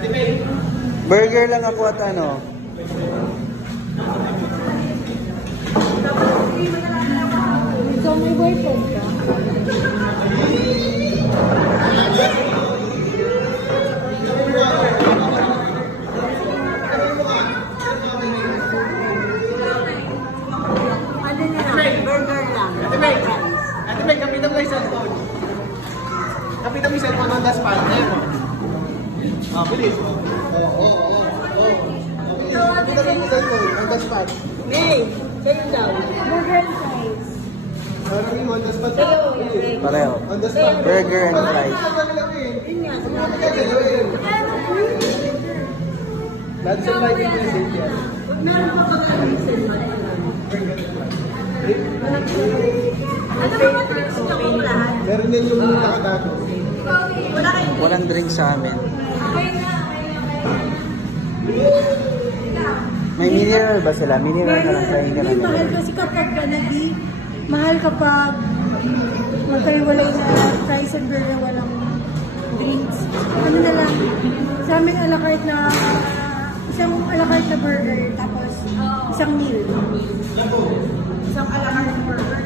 Burger lang ako at ano. Ikaw may boyfriend ka? Ano na lang? Burger lang. Ate May, kapitan mo yung cellphone. Kapitan mo yung cellphone on the spot. Ah, bilis. Kapitan mo yung cellphone on the spot. Hey, sa'yo daw. Burger and fries. Parang yung on the spot. Pareho. On the spot. Burger and fries. Yun nga. That's the light in the yan. Meron pa pag-reason mo. Ano ba mag-drinks niyo kung lahat? Meron din yung nakatago. Wala kayo. Walang drink sa amin. May mineral ba sila? Mineral na lang. Trying ka na Hindi, mahal kasi kapag mahal kapag magkaliwalay na fries and burger, walang drinks. Ano na lang, sa amin alakart na isang alakart na burger, tapos isang meal. Isang alakart na burger.